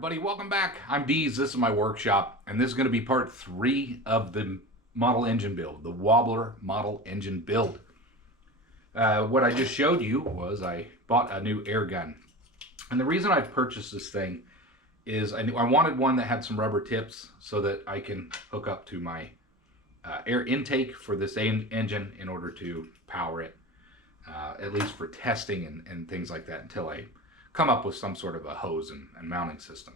everybody, welcome back. I'm Deez, this is my workshop, and this is going to be part 3 of the model engine build, the Wobbler model engine build. What I just showed you was I bought a new air gun. And the reason I purchased this thing is I wanted one that had some rubber tips so that I can hook up to my air intake for this engine in order to power it, at least for testing and things like that until I come up with some sort of a hose and mounting system.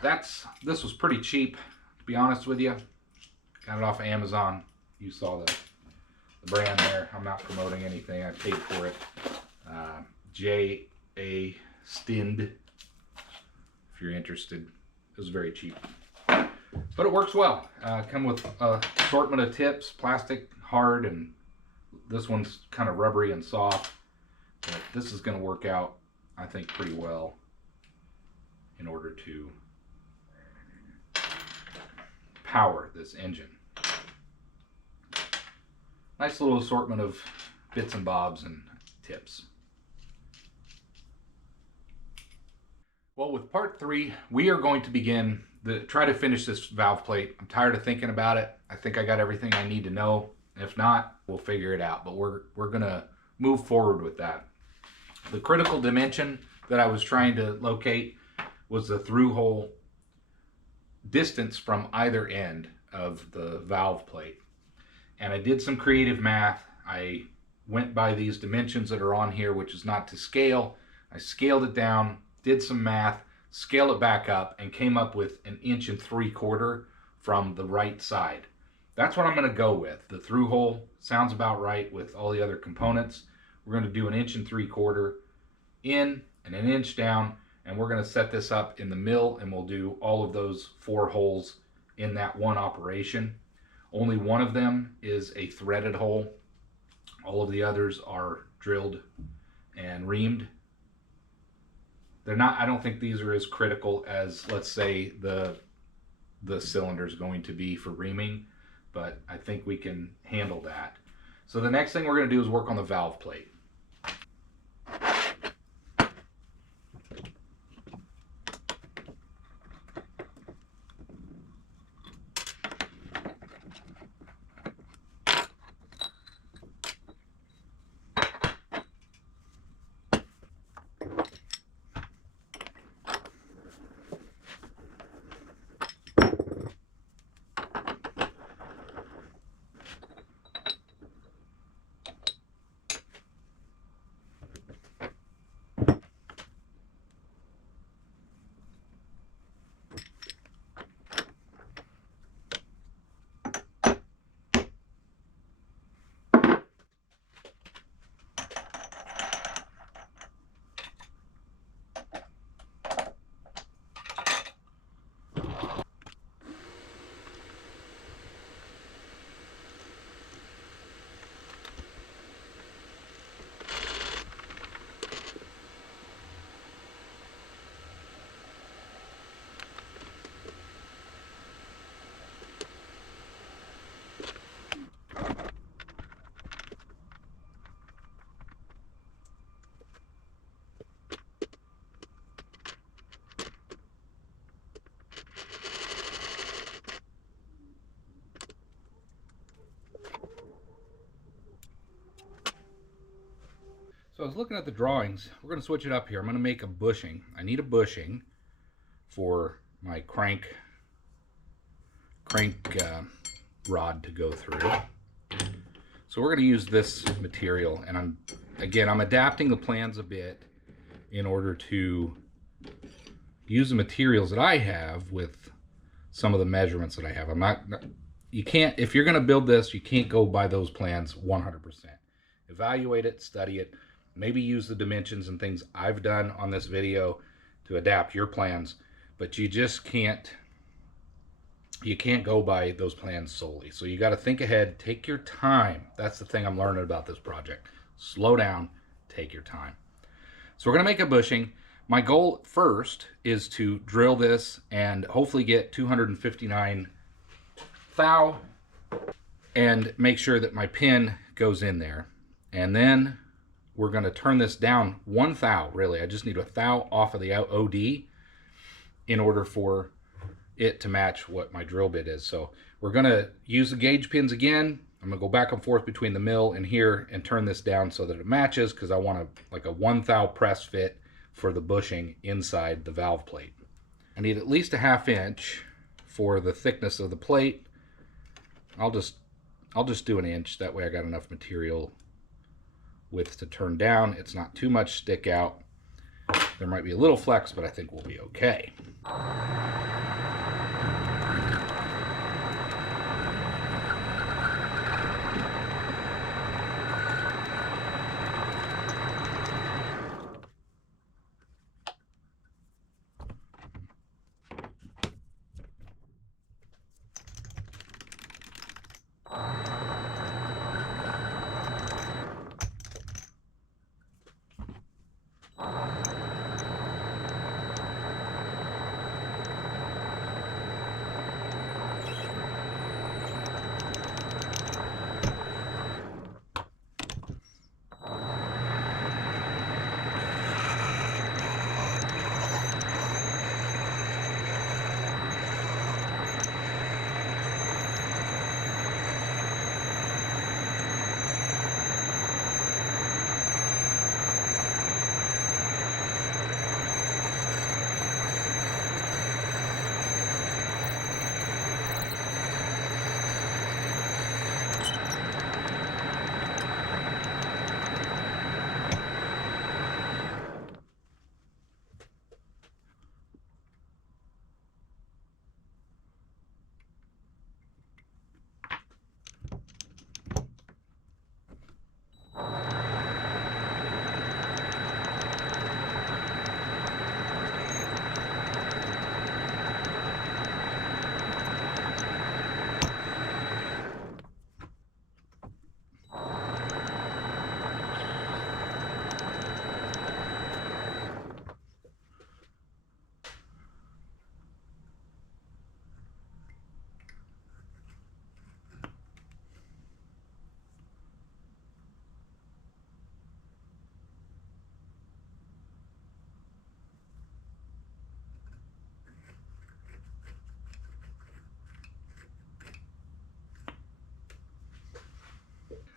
This was pretty cheap, to be honest with you. Got it off of Amazon. You saw the brand there. I'm not promoting anything. I paid for it. J.A. Stind, if you're interested. It was very cheap, but it works well. Come with a assortment of tips, plastic, hard, and this one's kind of rubbery and soft. But this is going to work out, I think, pretty well in order to power this engine. Nice little assortment of bits and bobs and tips. Well, with part 3, we are going to begin try to finish this valve plate. I'm tired of thinking about it. I think I got everything I need to know. If not, we'll figure it out. But we're gonna move forward with that. The critical dimension that I was trying to locate was the through hole distance from either end of the valve plate. And I did some creative math. I went by these dimensions that are on here, which is not to scale. I scaled it down, did some math, scaled it back up, and came up with 1 3/4 inches from the right side. That's what I'm going to go with. The through hole sounds about right with all the other components. We're going to do 1 3/4 inches in and 1 inch down, and we're going to set this up in the mill, and we'll do all of those 4 holes in that one operation. Only one of them is a threaded hole. All of the others are drilled and reamed. They're not, I don't think these are as critical as, let's say, the cylinder is going to be for reaming, but I think we can handle that. So the next thing we're going to do is work on the valve plate. So I was looking at the drawings. We're going to switch it up here. I'm going to make a bushing. I need a bushing for my crank rod to go through. So we're going to use this material, and I'm adapting the plans a bit in order to use the materials that I have with some of the measurements that I have. You can't, if you're going to build this, you can't go by those plans 100%. Evaluate it, study it. Maybe use the dimensions and things I've done on this video to adapt your plans, but you just can't go by those plans solely. So you got to think ahead, take your time. That's the thing I'm learning about this project. Slow down, take your time. So we're going to make a bushing. My goal first is to drill this and hopefully get 259 thou and make sure that my pin goes in there. And then we're going to turn this down 1 thou, really. I just need a thou off of the OD. in order for it to match what my drill bit is. So we're gonna use the gauge pins again. I'm gonna go back and forth between the mill and here and turn this down so that it matches, because I want like a 1/1000 press fit for the bushing inside the valve plate. I need at least a 1/2 inch for the thickness of the plate. I'll just do 1 inch. That way I got enough material width to turn down. It's not too much stick out. There might be a little flex, but I think we'll be okay.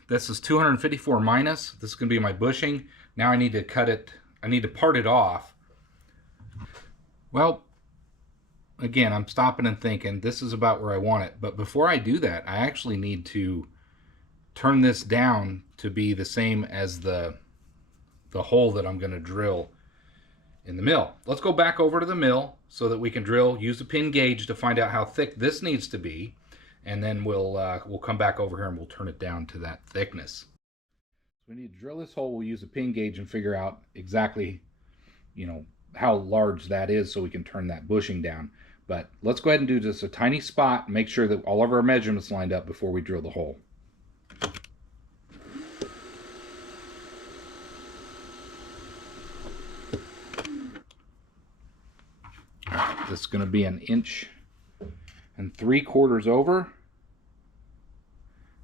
This is 254 minus. This is going to be my bushing. Now I need to cut it. I need to part it off. Well, again, I'm stopping and thinking this is about where I want it. But before I do that, I actually need to turn this down to be the same as the hole that I'm going to drill in the mill. Let's go back over to the mill so that we can drill, use the pin gauge to find out how thick this needs to be. And then we'll come back over here and we'll turn it down to that thickness. So we need to drill this hole. We'll use a pin gauge and figure out exactly, how large that is so we can turn that bushing down. But let's go ahead and do just a tiny spot and make sure that all of our measurements lined up before we drill the hole. All right, this is going to be 1 3/4 inches over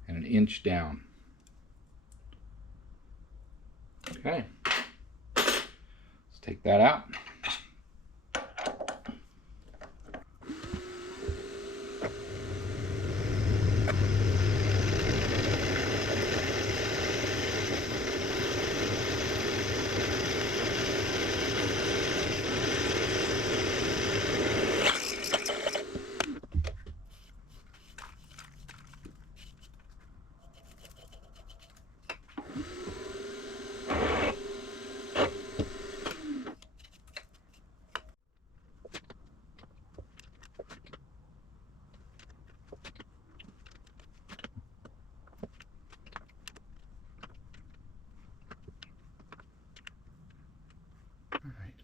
and 1 inch down. Okay, let's take that out.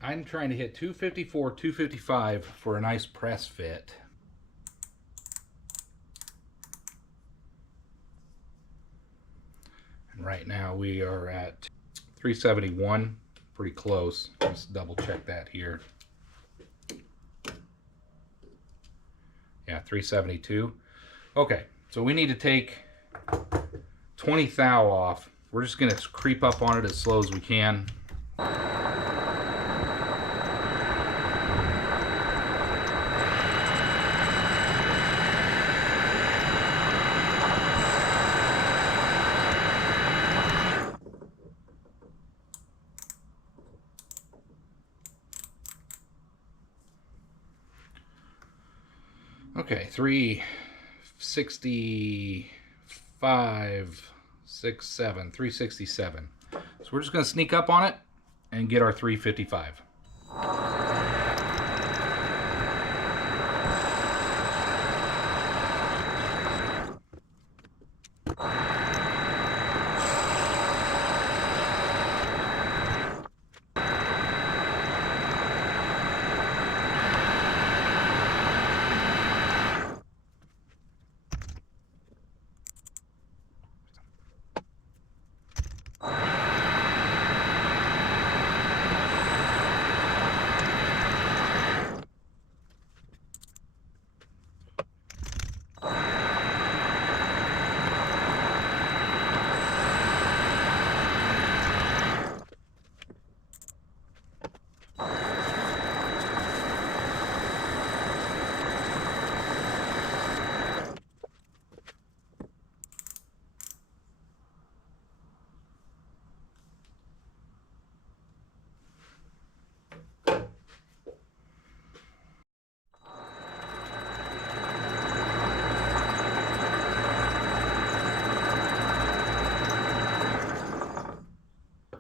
I'm trying to hit 254, 255 for a nice press fit. And right now we are at 371, pretty close. Let's double check that here. Yeah, 372. Okay, so we need to take 20 thou off. We're just gonna creep up on it as slow as we can. Okay, 365, 67, 367. So we're just going to sneak up on it and get our 355.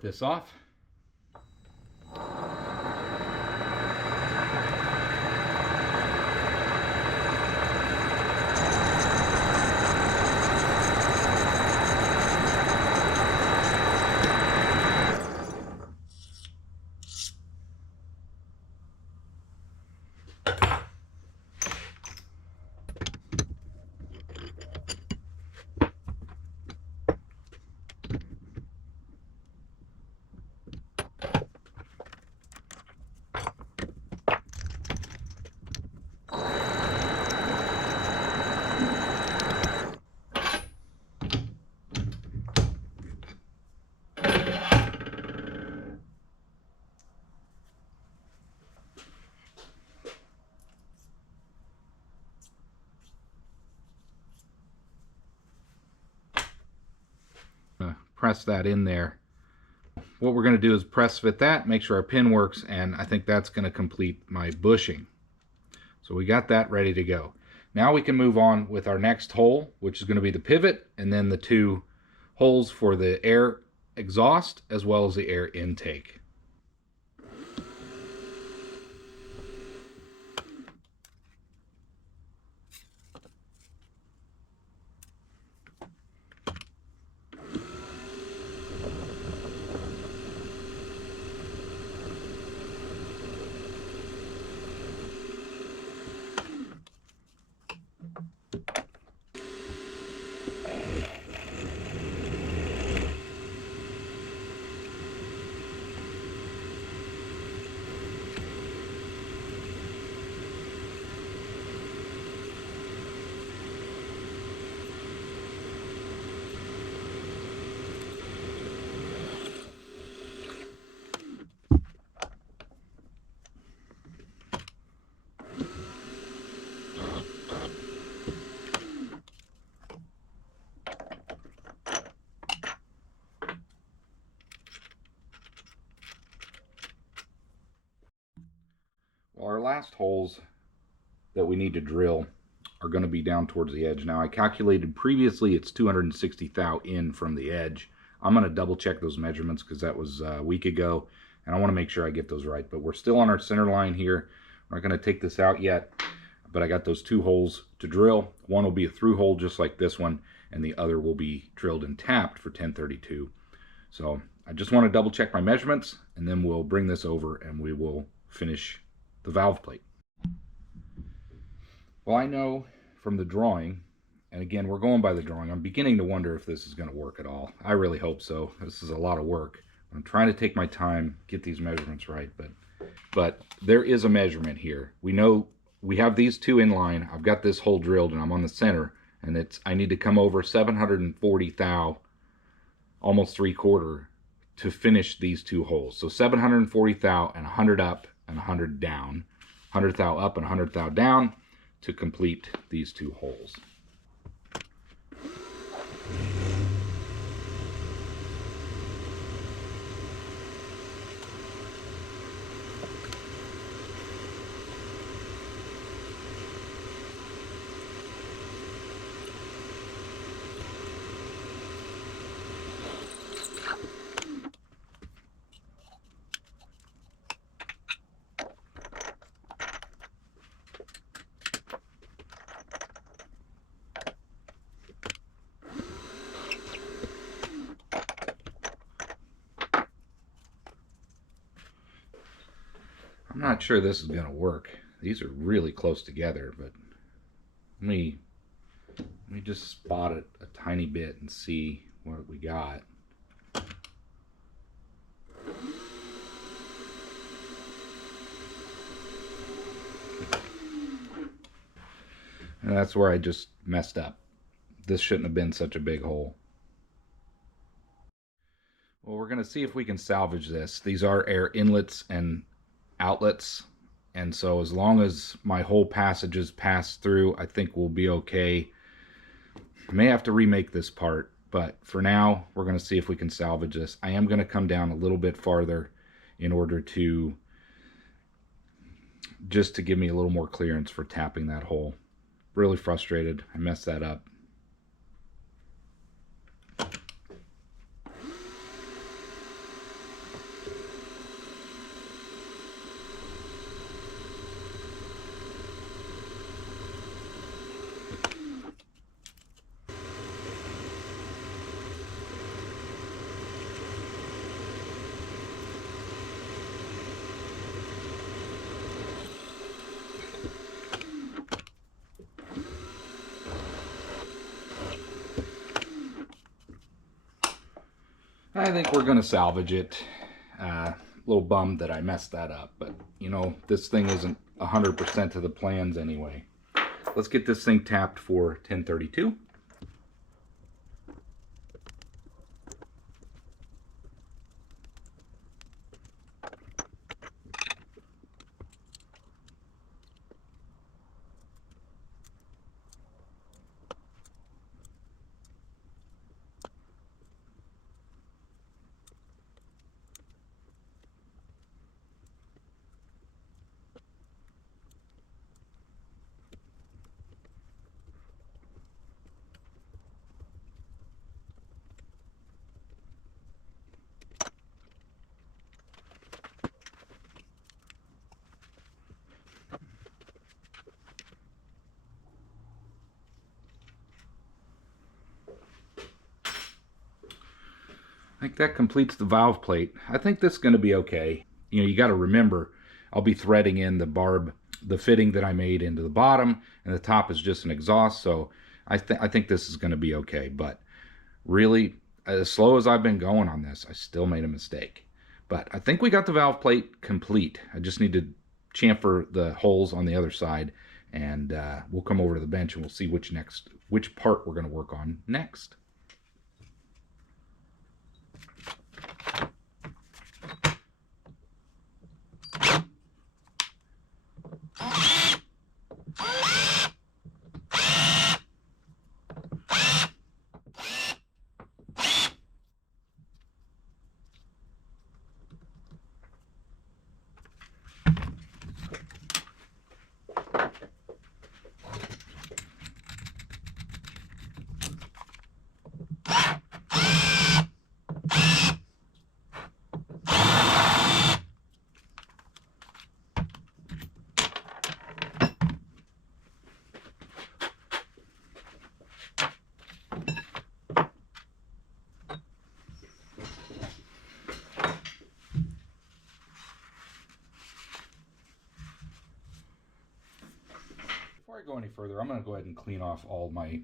This off. Press that in there. What we're going to do is press fit that, make sure our pin works, and I think that's going to complete my bushing. So we got that ready to go. Now we can move on with our next hole, which is going to be the pivot, and then the two holes for the air exhaust as well as the air intake. Well, our last holes that we need to drill are going to be down towards the edge. Now, I calculated previously it's 260 thou in from the edge. I'm going to double check those measurements because that was a week ago, and I want to make sure I get those right. But we're still on our center line here. We're not going to take this out yet, but I got those two holes to drill. One will be a through hole just like this one, and the other will be drilled and tapped for 1032. So I just want to double check my measurements, and then we'll bring this over and we will finish the valve plate. Well, I know from the drawing, and again, we're going by the drawing, I'm beginning to wonder if this is going to work at all. I really hope so. This is a lot of work. I'm trying to take my time, get these measurements right, but there is a measurement here. We know we have these two in line. I've got this hole drilled and I'm on the center, and I need to come over 740 thou, almost 3/4, to finish these two holes. So 740 thou and 100 up and 100 down, 100 thou up and 100 thou down to complete these two holes. not sure this is going to work. These are really close together, but let me just spot it a tiny bit and see what we got. And that's where I just messed up. This shouldn't have been such a big hole. Well, we're going to see if we can salvage this. These are air inlets and outlets, and so as long as my hole passages pass through, I think we'll be okay. I may have to remake this part, but for now, we're going to see if we can salvage this. I am going to come down a little bit farther in order to just to give me a little more clearance for tapping that hole. Really frustrated. I messed that up. I think we're going to salvage it. A little bummed that I messed that up, but you know, this thing isn't 100% to the plans anyway. Let's get this thing tapped for 1032. I think that completes the valve plate. I think this is going to be okay. You know, you got to remember, I'll be threading in the barb, the fitting that I made into the bottom, and the top is just an exhaust, so I think this is going to be okay. But really, as slow as I've been going on this, I still made a mistake. But I think we got the valve plate complete. I just need to chamfer the holes on the other side, and we'll come over to the bench and we'll see which part we're going to work on next. Before I go any further, I'm going to go ahead and clean off all my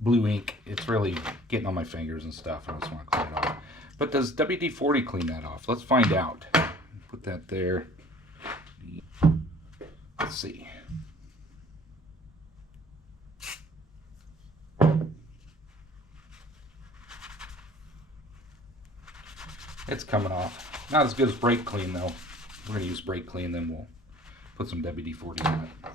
blue ink. It's really getting on my fingers and stuff. I just want to clean it off. But does WD-40 clean that off? Let's find out. Put that there. Let's see. It's coming off. Not as good as brake clean though. We're going to use brake clean, then we'll put some WD-40 on it.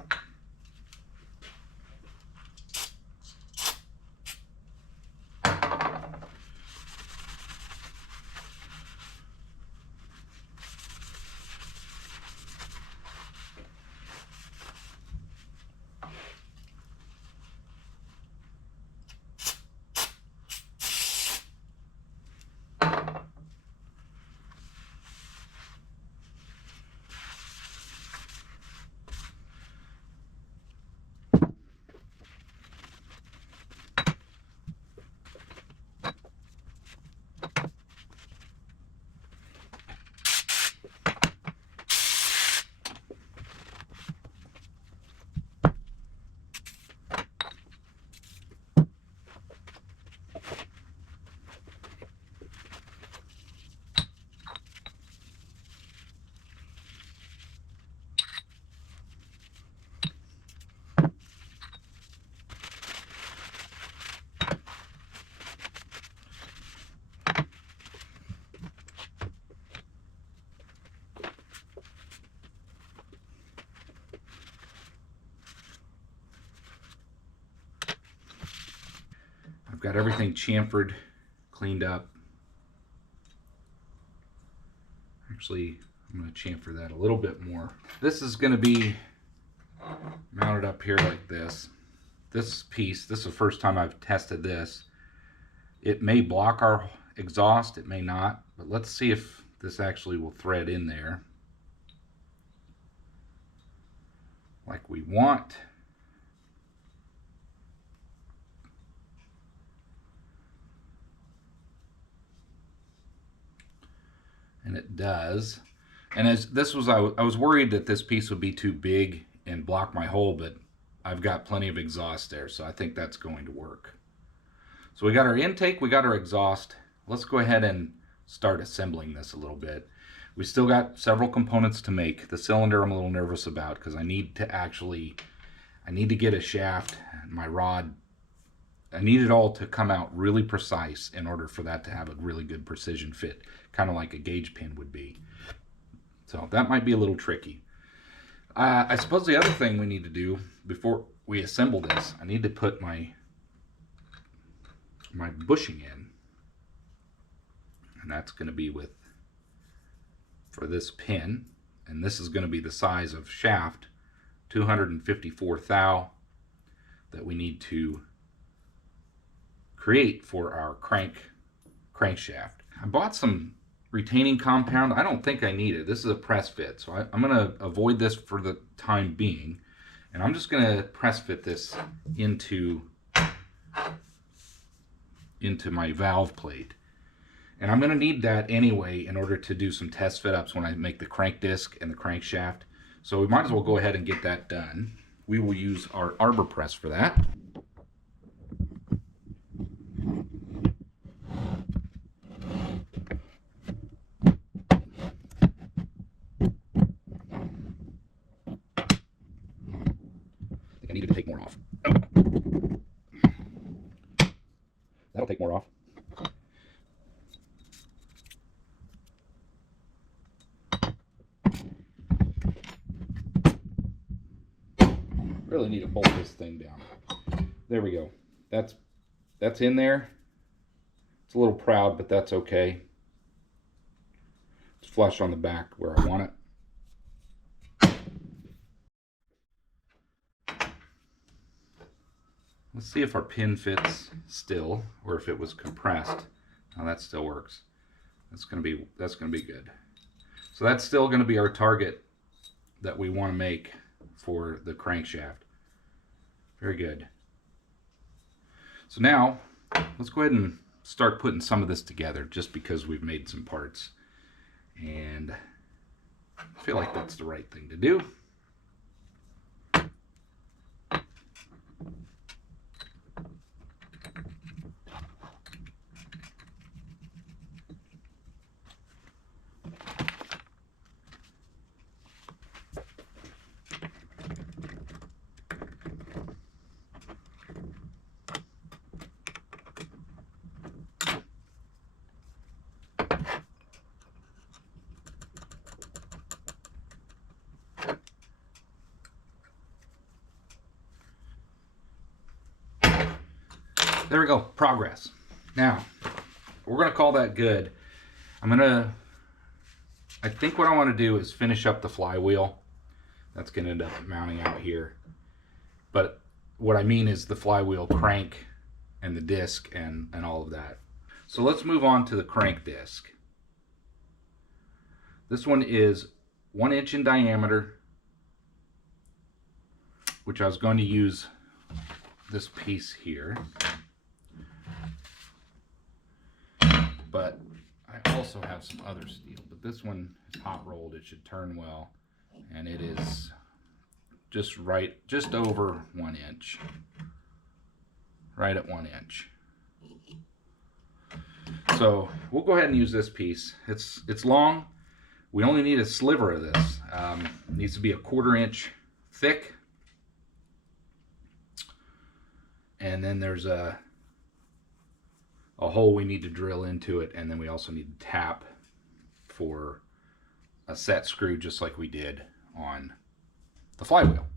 got everything chamfered, cleaned up. Actually, I'm going to chamfer that a little bit more. This is going to be mounted up here like this. This piece, this is the first time I've tested this. It may block our exhaust, it may not, but let's see if this actually will thread in there like we want. And it does. And as this was, I was worried that this piece would be too big and block my hole, but I've got plenty of exhaust there, so I think that's going to work. So we got our intake, we got our exhaust. Let's go ahead and start assembling this a little bit. We still got several components to make. The cylinder I'm a little nervous about because I need to get a shaft, my rod. I need it all to come out really precise in order for that to have a really good precision fit, kind of like a gauge pin would be. So that might be a little tricky. I suppose the other thing we need to do before we assemble this, I need to put my bushing in. And that's going to be for this pin. And this is going to be the size of shaft, 254 thou, that we need to create for our crankshaft. I bought some retaining compound. I don't think I need it. This is a press fit, so I'm going to avoid this for the time being, and I'm just going to press fit this into my valve plate. And I'm going to need that anyway in order to do some test fit ups when I make the crank disc and the crankshaft. So we might as well go ahead and get that done. We will use our arbor press for that. I needed to take more off. That'll take more off. Really need to bolt this thing down. There we go. That's in there. It's a little proud, but that's okay. It's flush on the back where I want it. Let's see if our pin fits still, or if it was compressed. Now that still works. That's gonna be good. So that's still gonna be our target that we want to make for the crankshaft. Very good. So now let's go ahead and start putting some of this together, just because we've made some parts, and I feel like that's the right thing to do. There we go, progress. Now, we're gonna call that good. I think what I wanna do is finish up the flywheel. That's gonna end up mounting out here. But what I mean is the flywheel crank and the disc and all of that. So let's move on to the crank disc. This one is 1 inch in diameter, which I was going to use this piece here. But I also have some other steel, but this one is hot rolled. It should turn well, and it is just over 1 inch, right at 1 inch. So we'll go ahead and use this piece. It's long. We only need a sliver of this. It needs to be a 1/4 inch thick, and then there's a hole we need to drill into it, and then we also need to tap for a set screw, just like we did on the flywheel.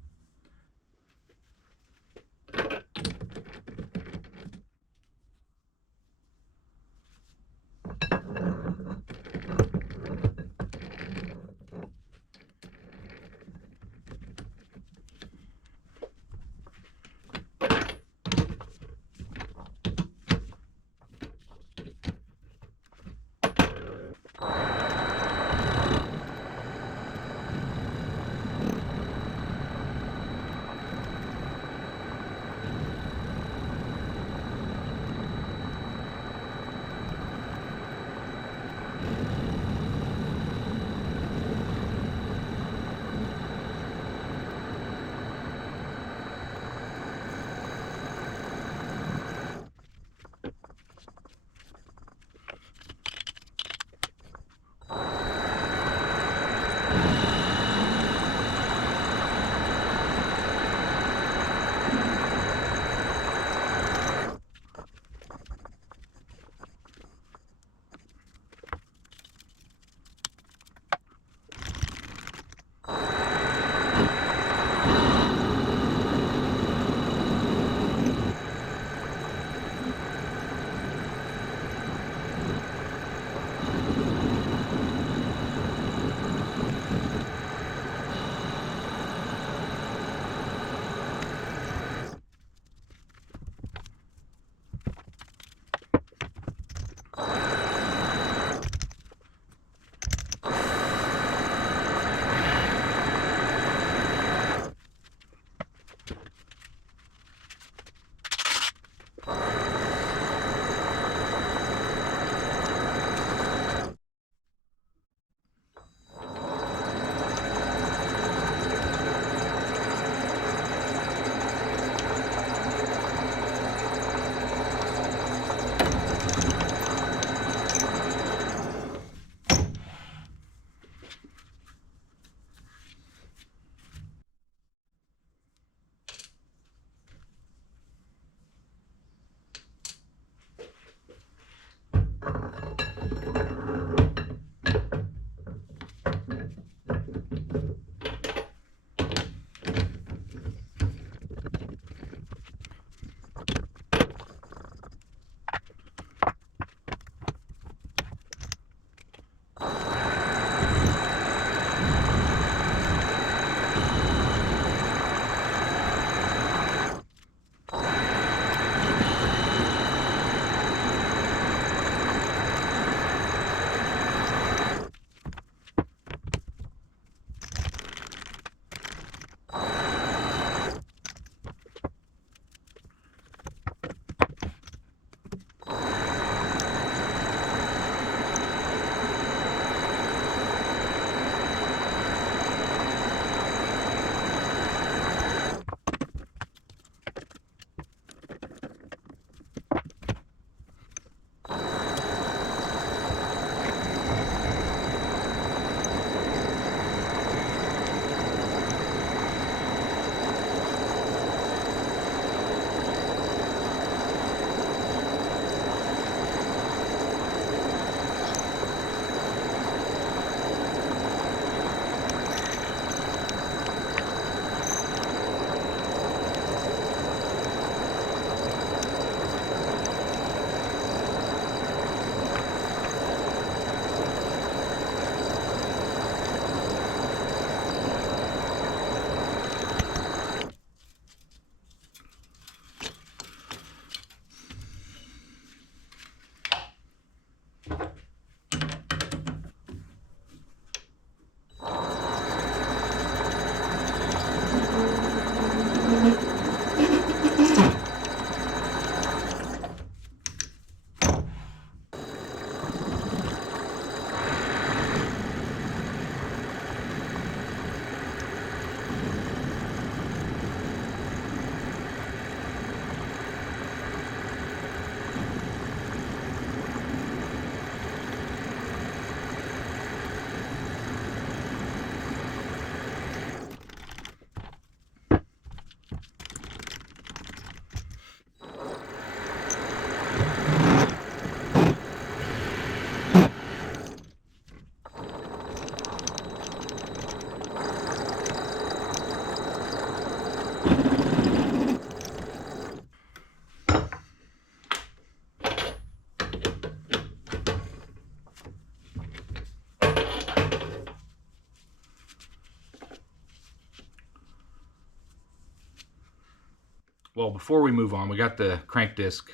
Well, before we move on, we got the crank disc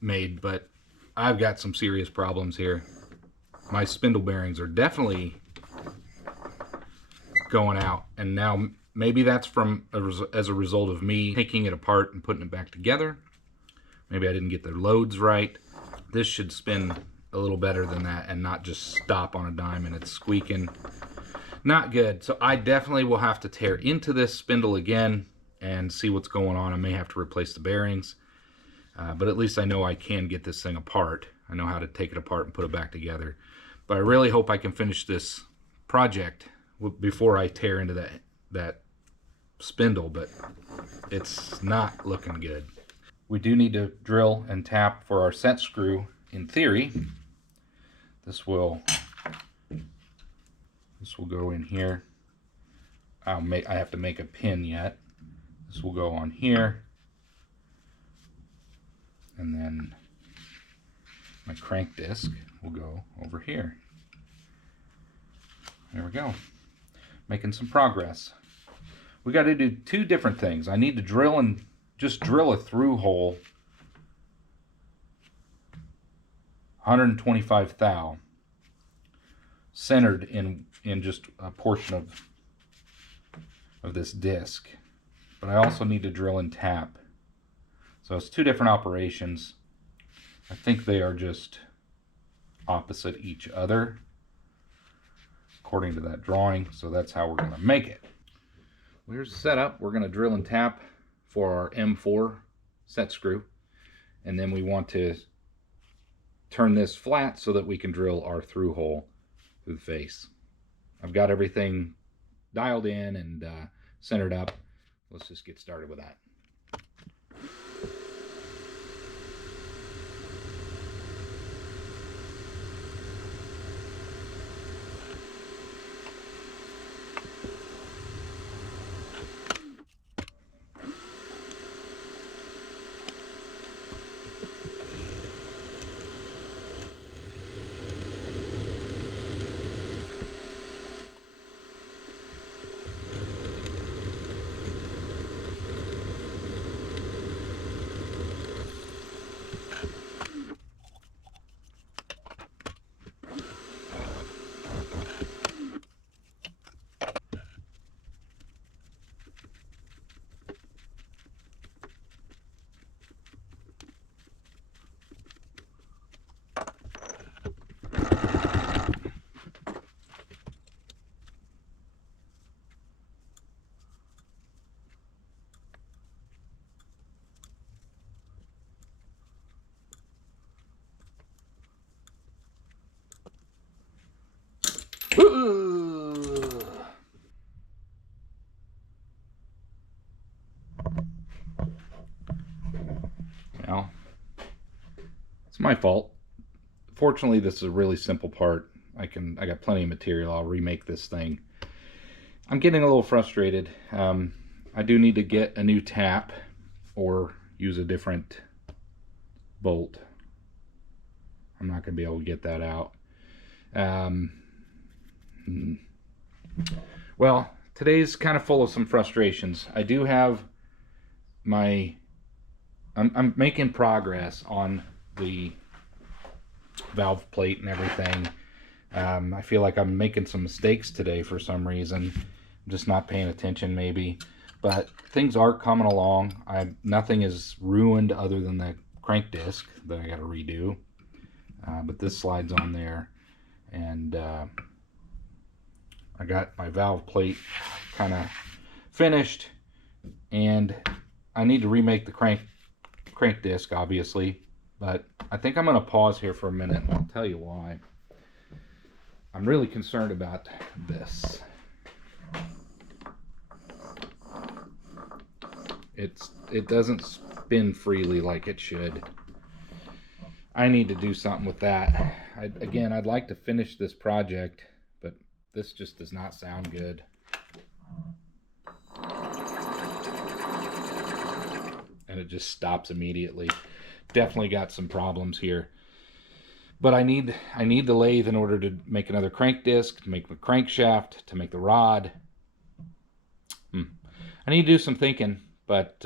made, but I've got some serious problems here. My spindle bearings are definitely going out, and now maybe that's from as a result of me taking it apart and putting it back together. Maybe I didn't get the loads right. This should spin a little better than that and not just stop on a dime and it's squeaking. Not good. So I definitely will have to tear into this spindle again and see what's going on. I may have to replace the bearings, but at least I know I can get this thing apart. I know how to take it apart and put it back together. But I really hope I can finish this project before I tear into that spindle, but it's not looking good. We do need to drill and tap for our set screw. In theory, this will go in here. I have to make a pin yet. This will go on here, and then my crank disc will go over here. There we go. Making some progress. We got to do two different things. I need to drill and just drill a through hole, 125 thou, centered in just a portion of this disc. But I also need to drill and tap. So it's two different operations. I think they are just opposite each other according to that drawing. So that's how we're going to make it. Here's the setup. We're going to drill and tap for our M4 set screw, and then we want to turn this flat so that we can drill our through hole through the face. I've got everything dialed in and centered up. Let's just get started with that. Well, it's my fault. Fortunately, this is a really simple part. I got plenty of material. I'll remake this thing. I'm getting a little frustrated. I do need to get a new tap or use a different bolt. I'm not going to be able to get that out. Well, today's kind of full of some frustrations. I do have I'm making progress on the valve plate and everything. I feel like I'm making some mistakes today for some reason. I'm just not paying attention maybe. But things are coming along. Nothing is ruined other than the crank disc that I got to redo. But this slides on there. And I got my valve plate kind of finished. And I need to remake the crank disc, obviously. But I think I'm going to pause here for a minute and I'll tell you why. I'm really concerned about this. It doesn't spin freely like it should. I need to do something with that. Again, I'd like to finish this project, but this just does not sound good. And it just stops immediately. Definitely got some problems here. But I need the lathe in order to make another crank disc, to make the crankshaft, to make the rod. I need to do some thinking, but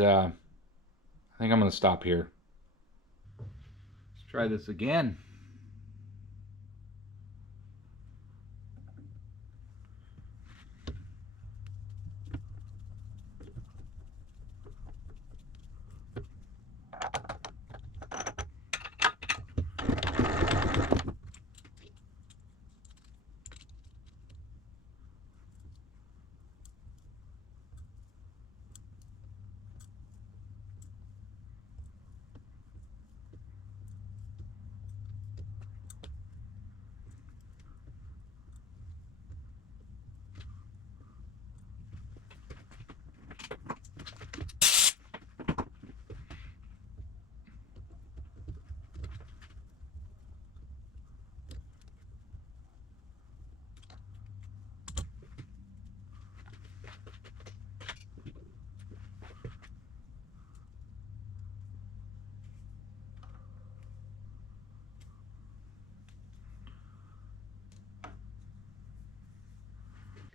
think I'm going to stop here. Let's try this again.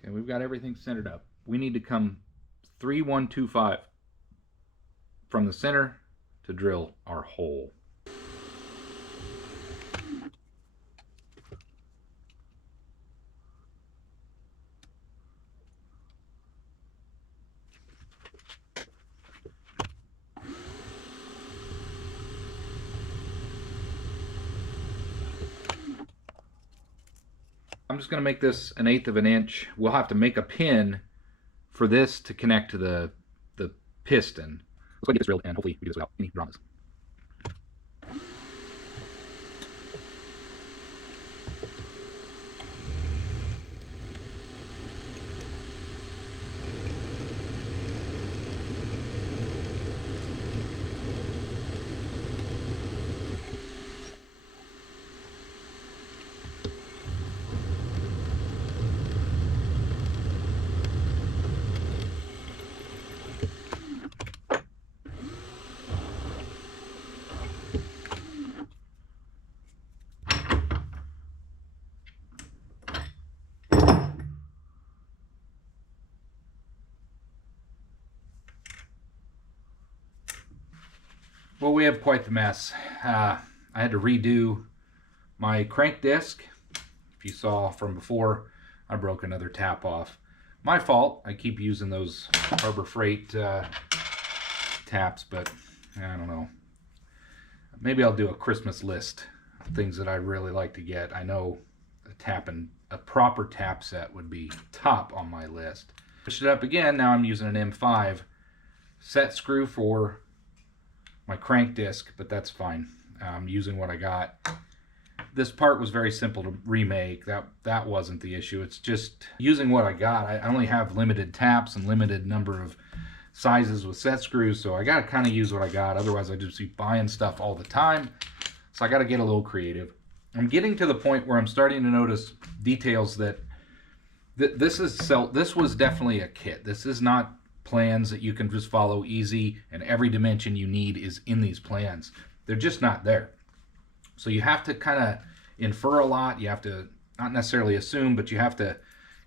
Okay, we've got everything centered up. We need to come 3, 1, 2, 5 from the center to drill our hole. I'm just going to make this 1/8 of an inch. We'll have to make a pin for this to connect to the piston. Let's go get this drilled, and hopefully we do this without any dramas. Well, we have quite the mess. I had to redo my crank disc. If you saw from before, I broke another tap off. My fault. I keep using those Harbor Freight taps, but I don't know. Maybe I'll do a Christmas list of things that I really like to get. I know a proper tap set would be top on my list. Switched it up again. Now I'm using an M5 set screw for my crank disc, but that's fine. I'm using what I got. This part was very simple to remake. That wasn't the issue. It's just using what I got. I only have limited taps and limited number of sizes with set screws, so I got to kind of use what I got. Otherwise, I just be buying stuff all the time. So I got to get a little creative. I'm getting to the point where I'm starting to notice details that this was definitely a kit. This is not plans that you can just follow easy, and every dimension you need is in these plans. They're just not there. So you have to kind of infer a lot. You have to not necessarily assume, but you have to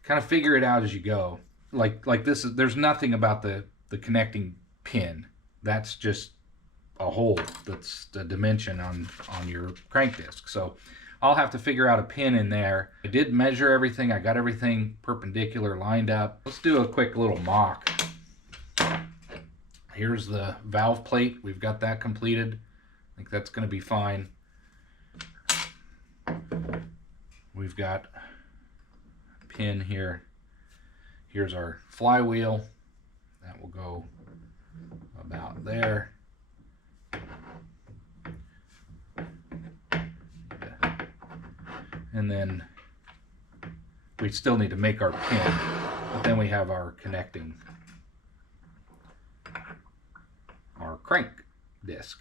kind of figure it out as you go. Like this is, there's nothing about the connecting pin. That's just a hole. That's the dimension on your crank disc. So I'll have to figure out a pin in there. I did measure everything. I got everything perpendicular lined up. Let's do a quick little mock. Here's the valve plate. We've got that completed. I think that's going to be fine. We've got a pin here. Here's our flywheel. That will go about there. And then we still need to make our pin, but then we have our connecting our crank disc.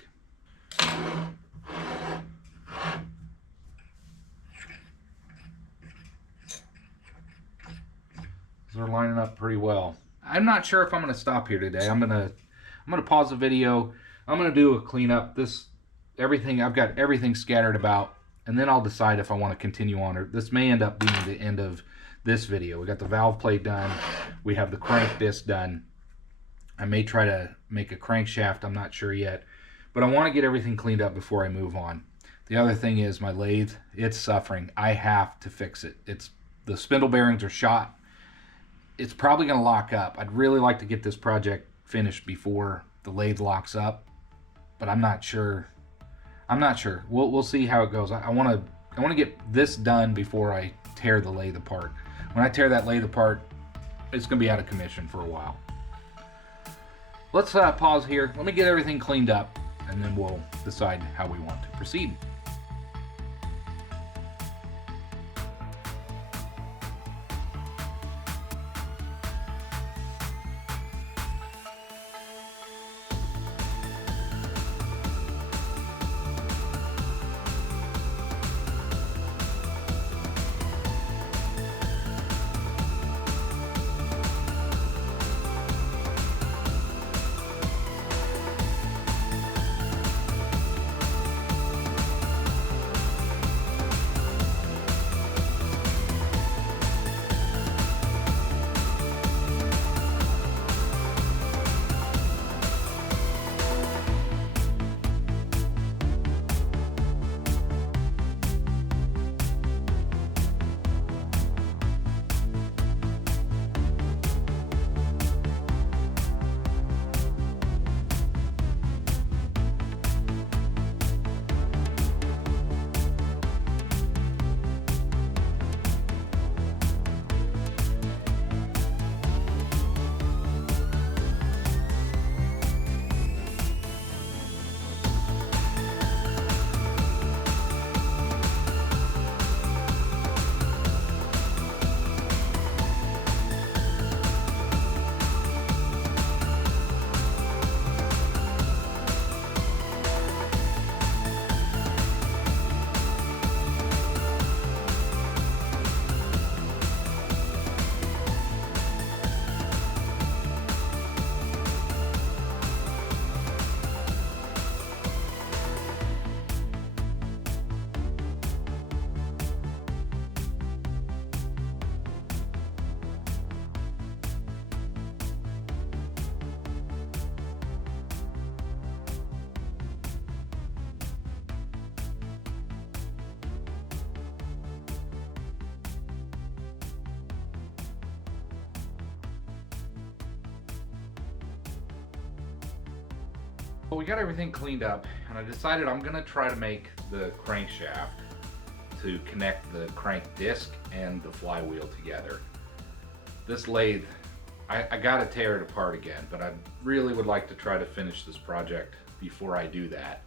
They're lining up pretty well. I'm not sure if I'm going to stop here today. I'm going to pause the video. I'm going to do a cleanup. I've got everything scattered about, and then I'll decide if I want to continue on, or this may end up being the end of this video. We got the valve plate done. We have the crank disc done. I may try to make a crankshaft, I'm not sure yet. But I want to get everything cleaned up before I move on. The other thing is my lathe, it's suffering. I have to fix it. The spindle bearings are shot. It's probably going to lock up. I'd really like to get this project finished before the lathe locks up, but I'm not sure. We'll see how it goes. I want to get this done before I tear the lathe apart. When I tear that lathe apart, it's going to be out of commission for a while. Let's pause here. Let me get everything cleaned up, and then we'll decide how we want to proceed. Well, we got everything cleaned up, and I decided I'm going to try to make the crankshaft to connect the crank disc and the flywheel together. This lathe, I got to tear it apart again, but I really would like to try to finish this project before I do that.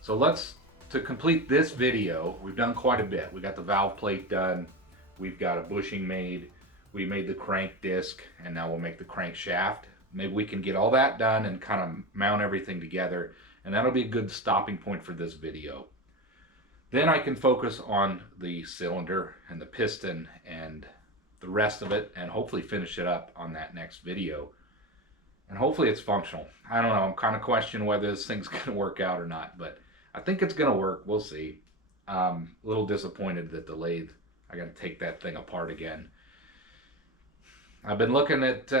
So to complete this video, we've done quite a bit. We got the valve plate done, we've got a bushing made, we made the crank disc, and now we'll make the crankshaft. Maybe we can get all that done and kind of mount everything together, and that'll be a good stopping point for this video. Then I can focus on the cylinder and the piston and the rest of it, and hopefully finish it up on that next video. And hopefully it's functional. I don't know, I'm kind of questioning whether this thing's going to work out or not, but I think it's going to work. We'll see. A little disappointed that the lathe, I got to take that thing apart again. I've been looking at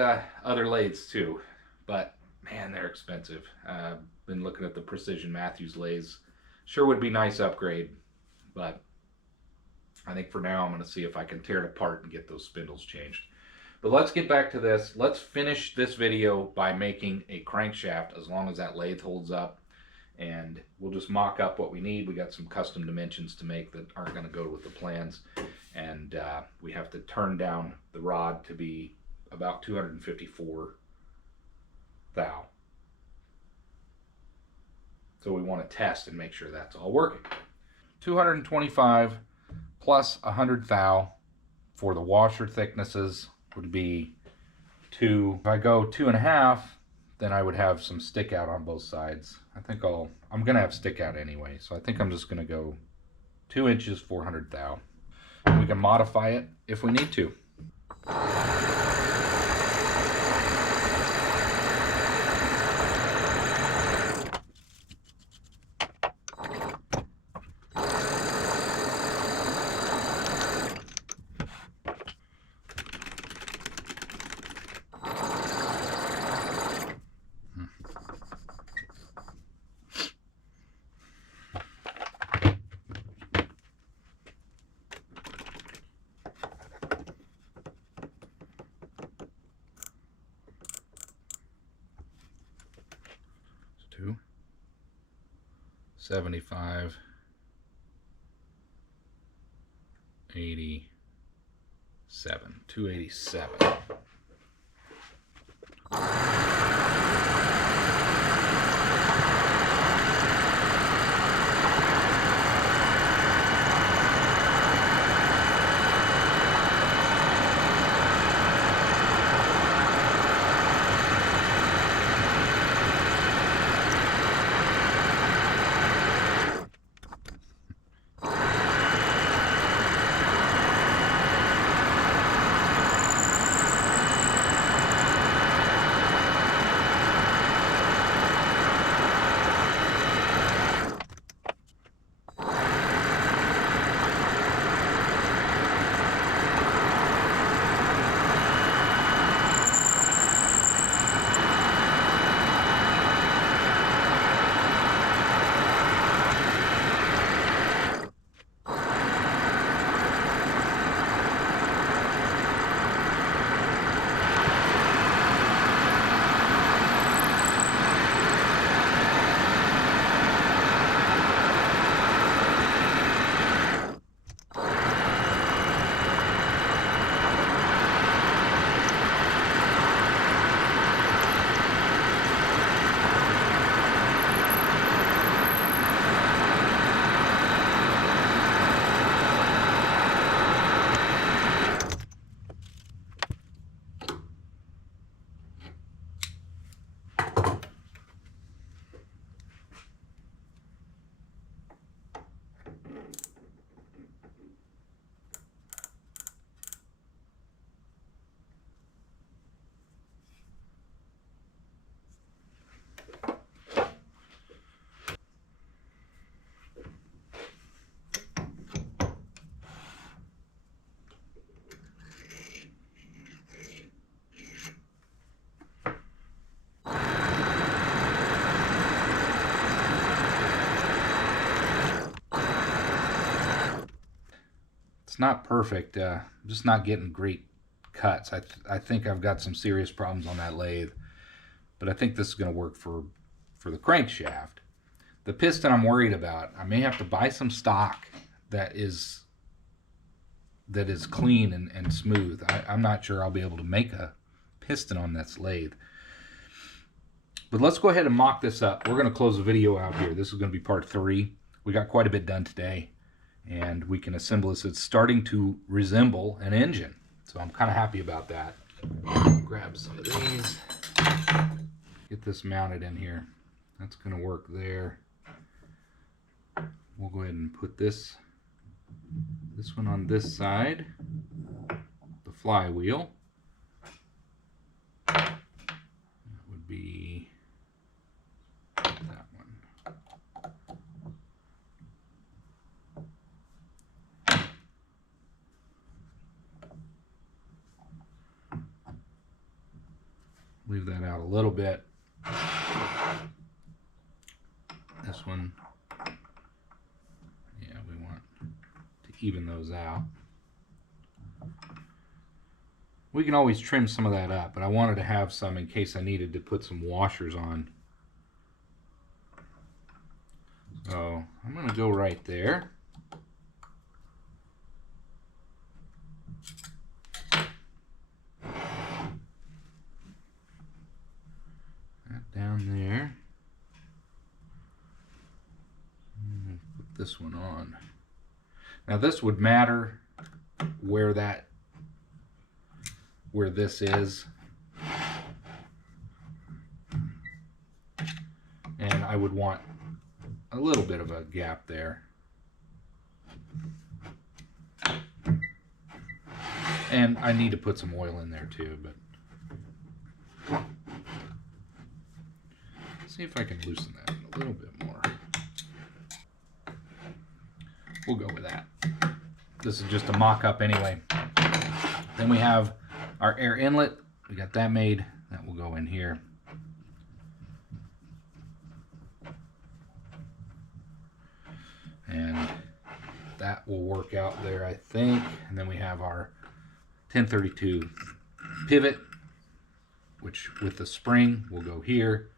other lathes too, but man, they're expensive. Been looking at the Precision Matthews lathes. Sure would be a nice upgrade, but I think for now I'm going to see if I can tear it apart and get those spindles changed. But let's get back to this. Let's finish this video by making a crankshaft, as long as that lathe holds up, and we'll just mock up what we need. We got some custom dimensions to make that aren't going to go with the plans, and we have to turn down the rod to be about 254 thou. So we want to test and make sure that's all working. 225 plus 100 thou for the washer thicknesses would be 2. If I go 2.5, then I would have some stick out on both sides. I'm gonna have stick out anyway, so I think I'm just gonna go 2 inches, 400 thou. We can modify it if we need to. 75, 87, 287. It's not perfect. I'm just not getting great cuts. I think I've got some serious problems on that lathe, but I think this is going to work for the crankshaft. The piston I'm worried about. I may have to buy some stock that is clean and smooth. I'm not sure I'll be able to make a piston on this lathe. But let's go ahead and mock this up. We're going to close the video out here. This is going to be part 3. We got quite a bit done today, and we can assemble this. It's starting to resemble an engine, so I'm kind of happy about that. Grab some of these, get this mounted in here. That's going to work there. We'll go ahead and put this one on this side, the flywheel. That would be that one. Leave that out a little bit. This one, yeah, we want to even those out. We can always trim some of that up, but I wanted to have some in case I needed to put some washers on. So I'm going to go right there. That down there. Put this one on. Now this would matter where this is, and I would want a little bit of a gap there. And I need to put some oil in there too, but let's see if I can loosen that a little bit more. We'll go with that. This is just a mock-up anyway. Then we have our air inlet. We got that made. That will go in here. And that will work out there, I think. And then we have our 1032 pivot, which with the spring will go here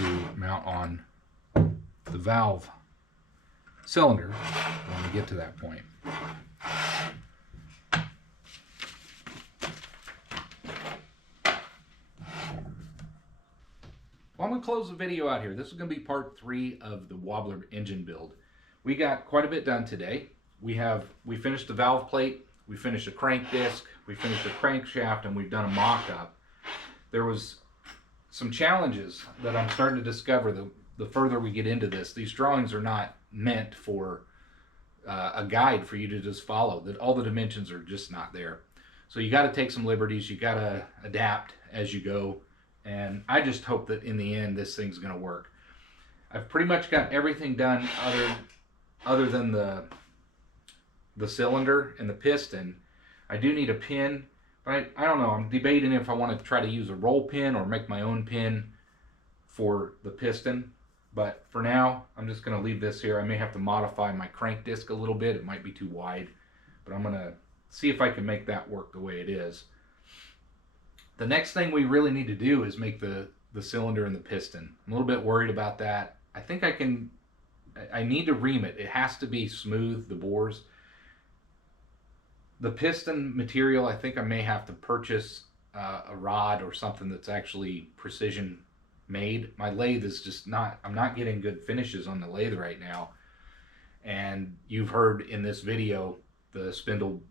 to mount on the valve cylinder when we get to that point. Well, I'm going to close the video out here. This is going to be part 3 of the Wobbler engine build. We got quite a bit done today. We finished the valve plate, we finished a crank disc, we finished a crankshaft, and we've done a mock-up. There was some challenges that I'm starting to discover the further we get into this. These drawings are not meant for a guide for you to just follow. That all the dimensions are just not there. So you got to take some liberties. You got to adapt as you go. And I just hope that in the end this thing's going to work. I've pretty much got everything done other than the cylinder and the piston. I do need a pin, but I don't know. I'm debating if I want to try to use a roll pin or make my own pin for the piston. But for now, I'm just going to leave this here. I may have to modify my crank disc a little bit. It might be too wide, but I'm going to see if I can make that work the way it is. The next thing we really need to do is make the cylinder and the piston. I'm a little bit worried about that. I think I need to ream it. It has to be smooth, the bores. The piston material, I think I may have to purchase a rod or something that's actually precision made. My lathe is just not, I'm not getting good finishes on the lathe right now. And you've heard in this video, the spindle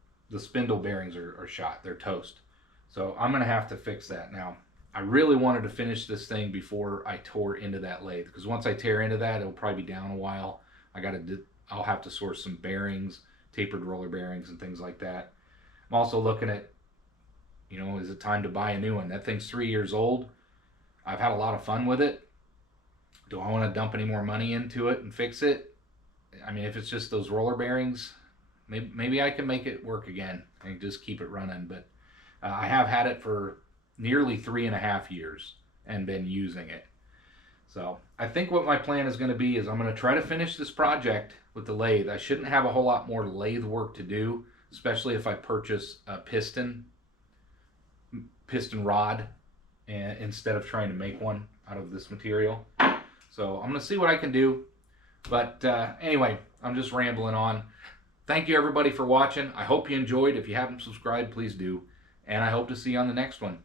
bearings are shot, they're toast. So I'm going to have to fix that. Now, I really wanted to finish this thing before I tore into that lathe, because once I tear into that, it'll probably be down a while. I'll have to source some bearings, tapered roller bearings and things like that. I'm also looking at, is it time to buy a new one? That thing's 3 years old. I've had a lot of fun with it. Do I want to dump any more money into it and fix it? I mean, if it's just those roller bearings, maybe I can make it work again and just keep it running. But I have had it for nearly 3.5 years and been using it. So I think what my plan is going to be is I'm going to try to finish this project with the lathe. I shouldn't have a whole lot more lathe work to do, especially if I purchase a piston rod instead of trying to make one out of this material. So I'm going to see what I can do. But anyway, I'm just rambling on. Thank you everybody for watching. I hope you enjoyed. If you haven't subscribed, please do. And I hope to see you on the next one.